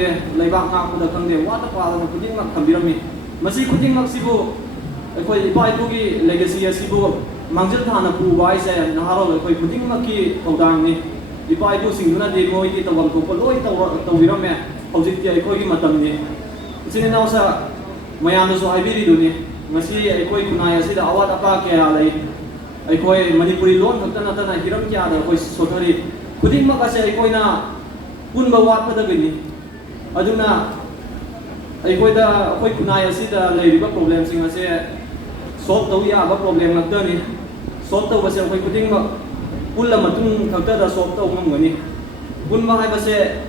Leibak ngakpda khangde wata kwalana khudingmak thambirami masi khudingmak sibu ekhoi ipa ipugi legacy asibu mangjil thana puba aise naharol ekhoi khudingmak ki tawdangni ipa ipu singduna de moi ki tawam thokpa loi tawbirame hojikti ekhoi gi matamni isini nausa mayamda so haibiri duni masi ekhoi kunai asida awat apa kya lei ekhoi manipuri lon thakta na hiram kya da ekhoi sothari khudingmak ase ekhoi na punba watpada gani aduna aikoida akoi kunai asida leiriba problem sing ase solve tau ya ba problem lakta ni solve tau base akoi kuding ma pulla matung khakta da solve tau ngam ni punba hai base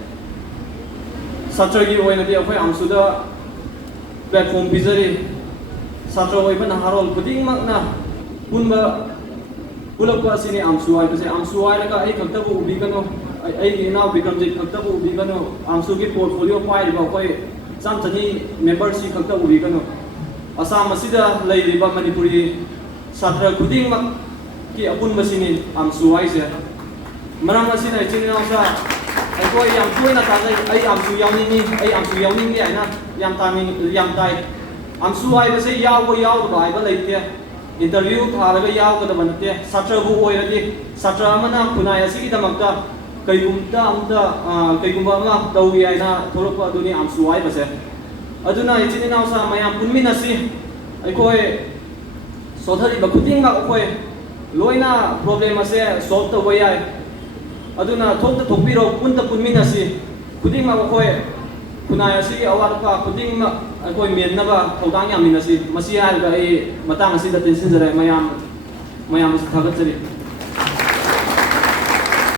satra gi oina di akoi amsuda platform bizari satra oi bana harol kuding mak na punba pulak ka sini amsu ai base amsu ai la ai khakta bu ubi kano ai now become the khakta bu ubi kano amsu gi portfolio pai ba koi samchani membership khakta ubi kano asam asida leiriba manipuri satra khuding mak ki apun masini amsu ai se marang asina chinna sa ai koi yam tuina ta ai amsu yawning ni ai na yam tai amsu ai ba se yaw ba ai ba leite interview tharaga yaw ka da banate satra bu oiradi satra amana kunai asigi damakta kaigumta amta kaigumba ma tawi aina thorokpa duni amsu ai base aduna ichini naw sa mayam punminasi aikoi sothari bakuding ma akoi loina problem ase solve to way ai aduna thokta thokbiro punta punminasi kuding ma akoi kunai asigi awat pa kuding ma akoi mennaba thodang yaminasi masi ai ga ai matang asida tension jare mayam sa thagat chari